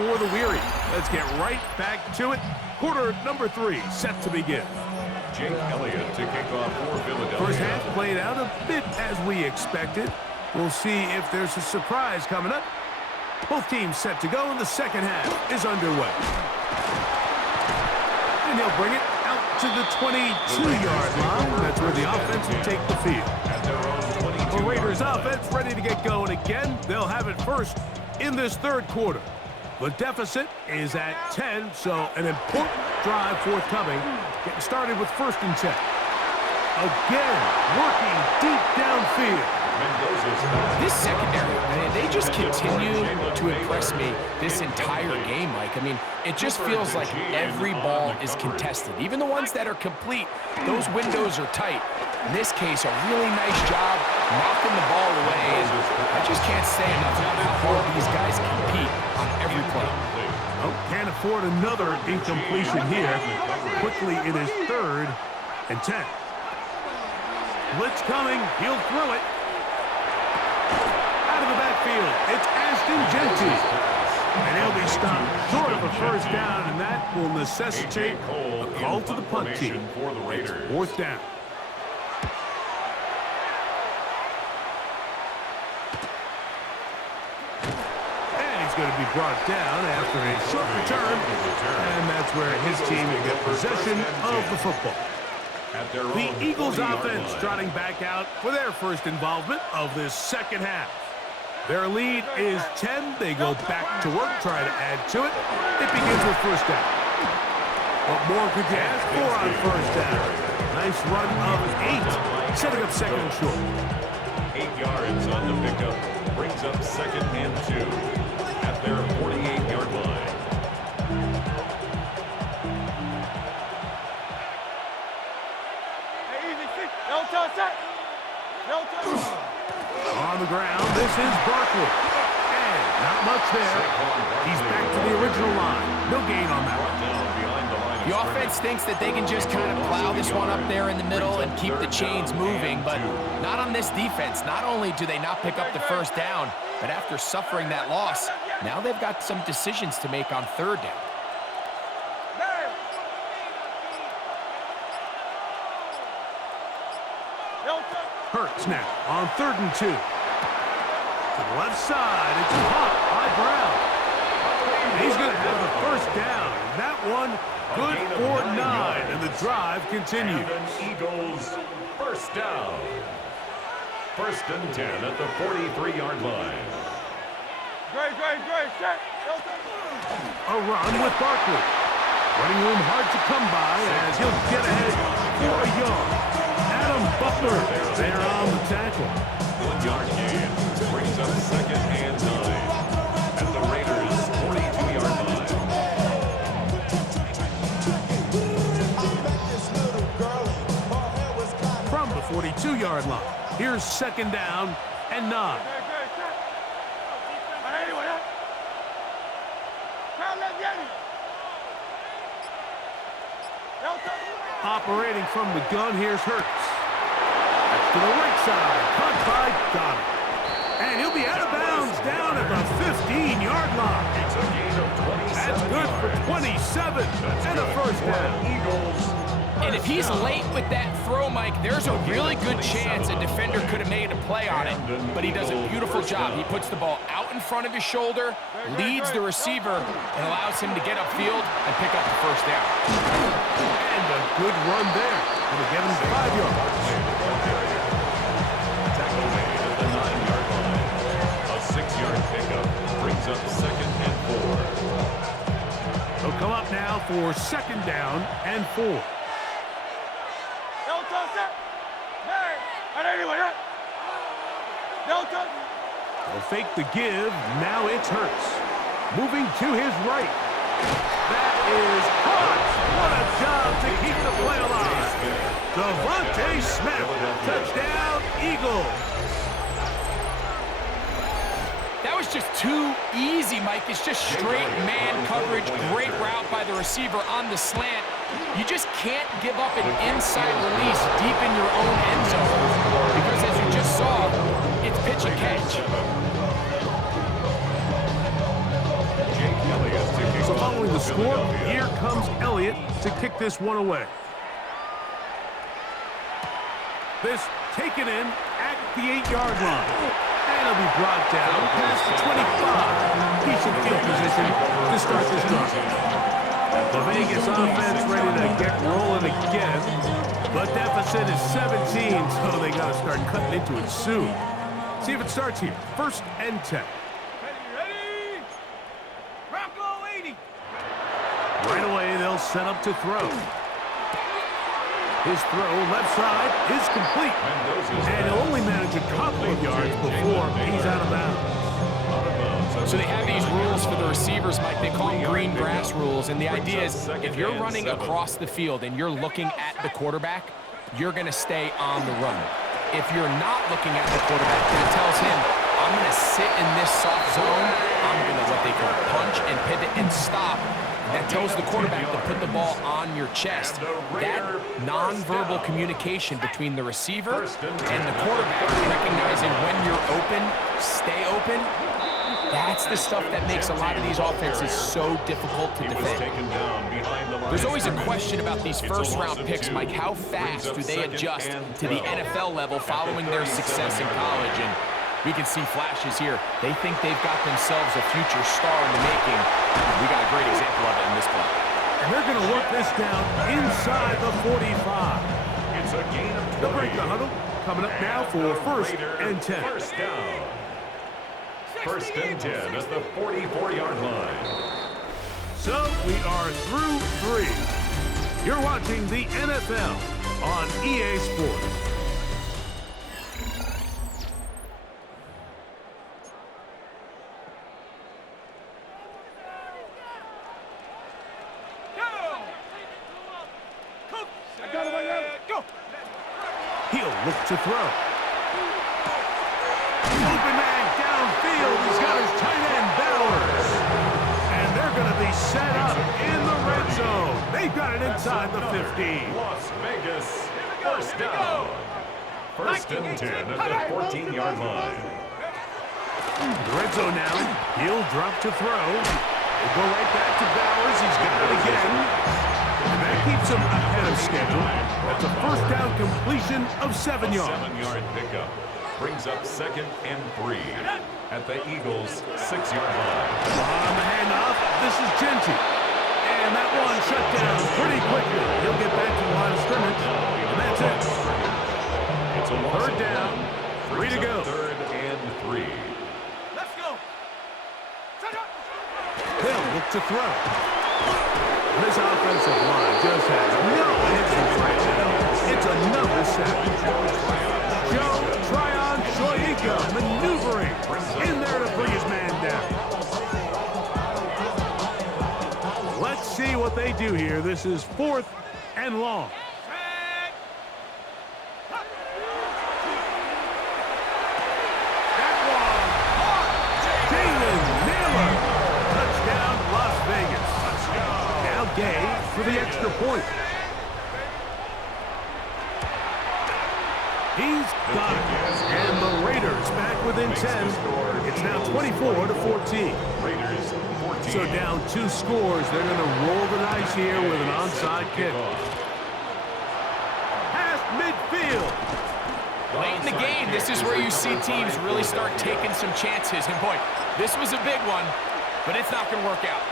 for the weary. Let's get right back to it. Quarter number 3 set to begin. Jake Elliott to kick off for Philadelphia. First half played out a bit as we expected. We'll see if there's a surprise coming up. Both teams set to go, and the second half is underway. And he'll bring it out to the 22-yard line. That's where the offense will take the field. At their own 22. The Raiders offense ready to get going again. They'll have it first in this third quarter. The deficit is at 10, so an important drive forthcoming. Getting started with 1st and 10. Again, working deep downfield. This secondary, man, they just continue to impress me this entire game, Mike. I mean, it just feels like every ball is contested. Even the ones that are complete, those windows are tight. In this case, a really nice job knocking the ball away. And I just can't say enough about how hard these guys compete on every play. Oh, can't afford another incompletion here. Quickly, it is 3rd and 10. Blitz coming. He'll throw it. Out of the backfield, it's Ashton Genty. And he'll be stopped short of a first down, and that will necessitate a call to the punt team. For the Raiders. 4th down. Going to be brought down after a short return, and that's where his team will get possession of the football. The Eagles offense trotting back out for their first involvement of this second half. Their lead is 10. They go back to work, try to add to it. It begins with 1st down. What more could you ask for on 1st down? Nice run of 8, setting up 2nd and short. 8 yards on the pickup, brings up 2nd and 2. At their 48-yard line. On the ground, this is Barkley. And not much there. He's back to the original line. No gain on that one. The offense thinks that they can just kind of plow this one up there in the middle and keep the chains moving, but not on this defense. Not only do they not pick up the 1st down, but after suffering that loss, now they've got some decisions to make on 3rd down. Hurts now on 3rd and 2. To the left side, it's caught by Brown. He's going to have the 1st down. That one good for 9, and the drive continues. Eagles 1st down. 1st and 10 at the 43-yard line. A run with Barkley. Running room hard to come by as he'll get ahead for a yard. Adam Butler there on the tackle. 1-yard gain brings up 2nd and 9 at the Raiders' 42-yard line. From the 42-yard line, here's 2nd down and 9. Operating from the gun, here's Hurts. That's to the right side, caught by Goddard. And he'll be out of bounds down at the 15-yard line. It's a gain of 27. That's good for 27 and a 1st down. Eagles. And if he's late with that throw, Mike, there's a really good chance a defender could have made a play on it, but he does a beautiful job. He puts the ball out in front of his shoulder, leads the receiver, and allows him to get upfield and pick up the 1st down. And a good run there. Going to get him 5 yards. Tackle made at the 9-yard line. A 6-yard pickup brings up 2nd and 4. They'll come up now for 2nd down and 4. They'll fake the give. Now it's Hurts. Moving to his right. That is caught. What a job to keep the play alive. Devontae Smith. Touchdown, Eagles. That was just too easy, Mike. It's just straight man coverage. Great route by the receiver on the slant. You just can't give up an inside release deep in your own end zone. Because as you just saw, it's pitch and catch. Jake Elliott score. Here comes Elliott to kick this one away. This taken in at the 8-yard line. And it'll be brought down past the 25. Decent field position to start this drive. The Vegas offense ready to get rolling again. The deficit is 17, so they got to start cutting into it soon. See if it starts here. 1st and 10. Ready? Bronco 80. Right away, they'll set up to throw. His throw left side is complete. And he'll only manage a couple of yards before he's out of bounds. So they have these rules for the receivers, Mike. They call them green grass rules. And the idea is if you're running across the field and you're looking at the quarterback, you're going to stay on the run. If you're not looking at the quarterback, then it tells him, I'm going to sit in this soft zone. I'm going to what they call punch and pivot and stop. That tells the quarterback to put the ball on your chest. That nonverbal communication between the receiver and the quarterback, recognizing when you're open, stay open, that's the stuff that makes a lot of these offenses so difficult to defend. There's always a question about these first-round picks, Mike. How fast do they adjust to the NFL level following their success in college? And we can see flashes here. They think they've got themselves a future star in the making. We got a great example of it in this play. And they're going to work this down inside the 45. It's a gain of 20. They'll break the huddle. Coming up now for 1st and 10. First down. 1st and 10 at the 44-yard line. So we are through 3. You're watching the NFL on EA Sports. He'll look to throw. Open man downfield. He's got his tight end, Bowers. And they're going to be set up in the red zone. They've got it inside the 15. Las Vegas, first down. 1st and 10 at the 14-yard line. The red zone now. He'll drop to throw. He'll go right back to Bowers. He's got it again. And that keeps him ahead of schedule. That's a 1st down completion of 7 yards. 7-yard pickup brings up 2nd and 3 at the Eagles' 6-yard line. On the handoff, this is Genty. And that one shut down pretty quickly. He'll get back to the line of scrimmage. And that's it. It's a 3rd down, 3 to go. 3rd and 3. Let's go. Set up. They'll look to throw. This offensive line just has no answers right now. It's another sack. Joe Tryon Shoyinka maneuvering in there to bring his man down. Let's see what they do here. This is 4th and long. That one. Jalen Miller. Touchdown, Las Vegas. Now Gay for the extra point. He's got it. And the Raiders back within 10. It's now 24-14. Raiders 14. So down 2 scores. They're going to roll the dice here with an onside kick. Past midfield. Late in the game, this is where you see teams really start taking some chances. And boy, this was a big one, but it's not going to work out.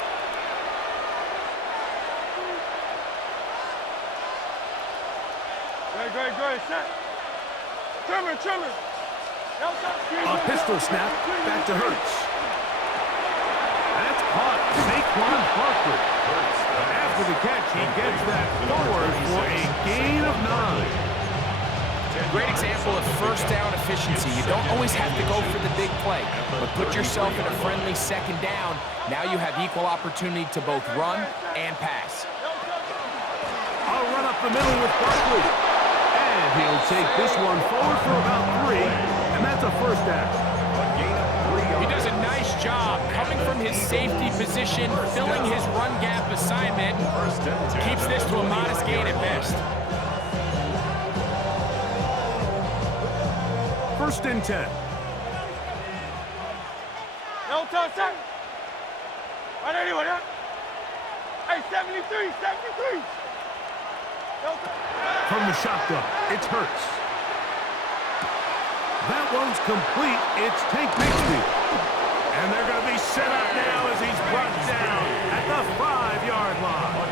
Great. Set. Trimmer. A pistol snap. Back to Hurts. That's caught. Saquon Barkley. After the catch, he gets that forward for a gain of 9. Great example of 1st down efficiency. You don't always have to go for the big play, but put yourself in a friendly 2nd down. Now you have equal opportunity to both run and pass. I'll run up the middle with Barkley. And he'll take this one forward for about 3, and that's a 1st down. He does a nice job coming from his safety position, filling his run gap assignment. Keeps this to a modest gain at best. 1st and 10. 73, 73. From the shotgun, it's Hurts. That one's complete. It's Tank Bixby. And they're going to be set up now as he's brought down at the 5-yard line.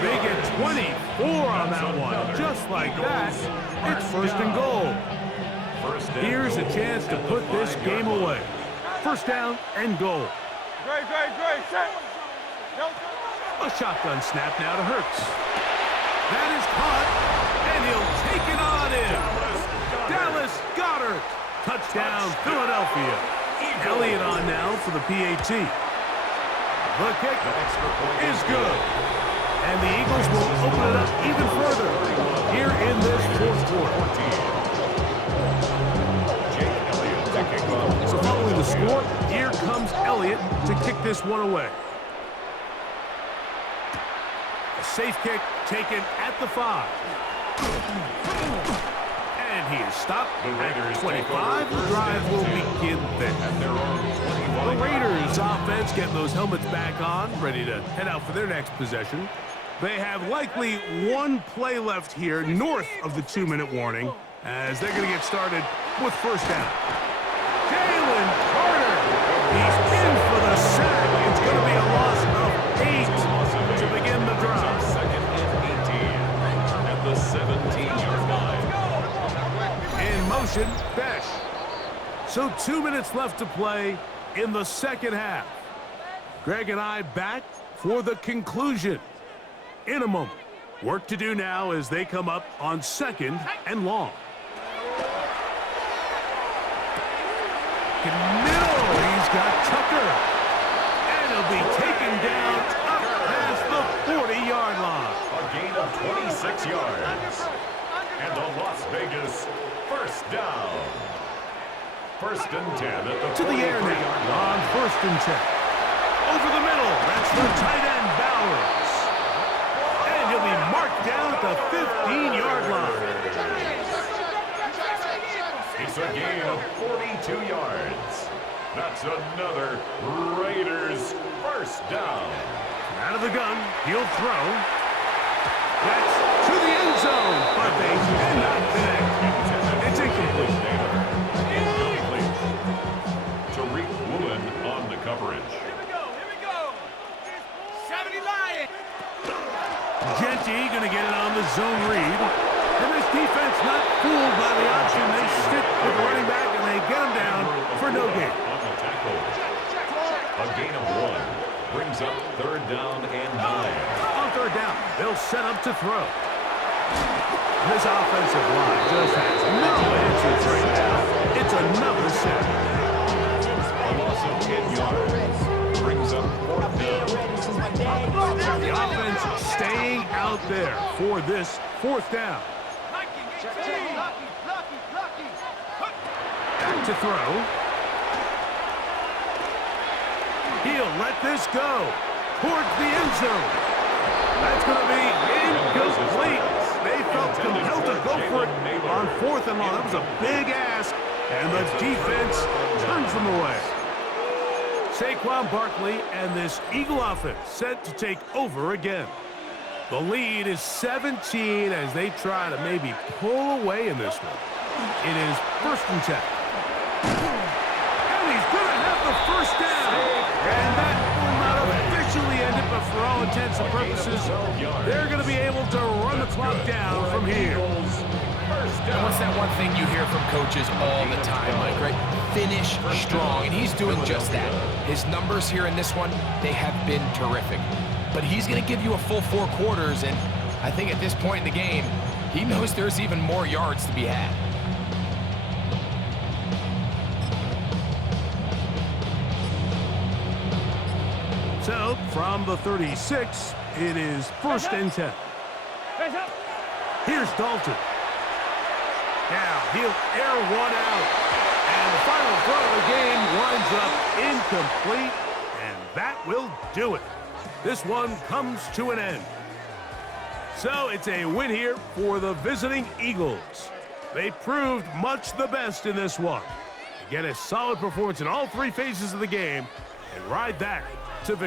They get 24 on that one. Just like that, it's 1st and goal. Here's a chance to put this game away. 1st down and goal. Great, set. A shotgun snap now to Hurts. That is caught, and he'll take it on in. Dallas Goedert. Touchdown, Philadelphia. Elliott on now for the PAT. The kick is good. And the Eagles will open it up even further here in this 4th quarter. So following the score, here comes Elliott to kick this one away. A safe kick taken at the 5. And he is stopped at 25. The drive will begin there. The Raiders offense getting those helmets back on, ready to head out for their next possession. They have likely one play left here north of the 2-minute warning as they're going to get started with 1st down. Jalen Carter, he's in for the sack. It's going to be a loss of 8 to begin the drive. 2nd and 18 at the 17-yard line. In motion, Besh. So 2 minutes left to play in the 2nd half. Greg and I back for the conclusion in a moment. Work to do now as they come up on 2nd and long. Middle, he's got Tucker. And he'll be taken down up past the 40-yard line. A gain of 26 yards. And a Las Vegas 1st down. 1st and 10 at the to the air now on 1st and 10. Over the middle, that's the tight end Bowers. And he'll be marked down at the 15-yard line. It's a gain of 42 yards. That's another Raiders 1st down. Out of the gun, he'll throw. That's to the end zone, but they cannot connect. It's incomplete. Incomplete. Tariq Woolen on the coverage. Here we go. 70 Lion. Genty going to get it on the zone read. And this defense not fooled by the option. They stick with the running back and they get him down for no gain. On the tackle. A gain of 1 brings up 3rd down and 9. On 3rd down, they'll set up to throw. This offensive line just has no answers right now. It's another sack. A loss of 10 yards brings up 4th down. The offense staying out there for this 4th down. Back to throw. He'll let this go towards the end zone. That's going to be incomplete. They felt compelled to go for it on 4th and long. That was a big ask, and the defense turns them away. Saquon Barkley and this Eagle offense set to take over again. The lead is 17 as they try to maybe pull away in this one. It is 1st and 10. And he's going to have the 1st down. And that will not officially end it, but for all intents and purposes, they're going to be able to run the clock down from here. And what's that one thing you hear from coaches all the time, Mike, right? Finish strong, and he's doing just that. His numbers here in this one, they have been terrific. But he's going to give you a full 4 quarters, and I think at this point in the game, he knows there's even more yards to be had. So, from the 36, it is 1st and 10. Here's Dalton. Now, he'll air one out. And the final throw of the game winds up incomplete, and that will do it. This one comes to an end. So, it's a win here for the visiting Eagles. They proved much the best in this one. They get a solid performance in all 3 phases of the game and ride that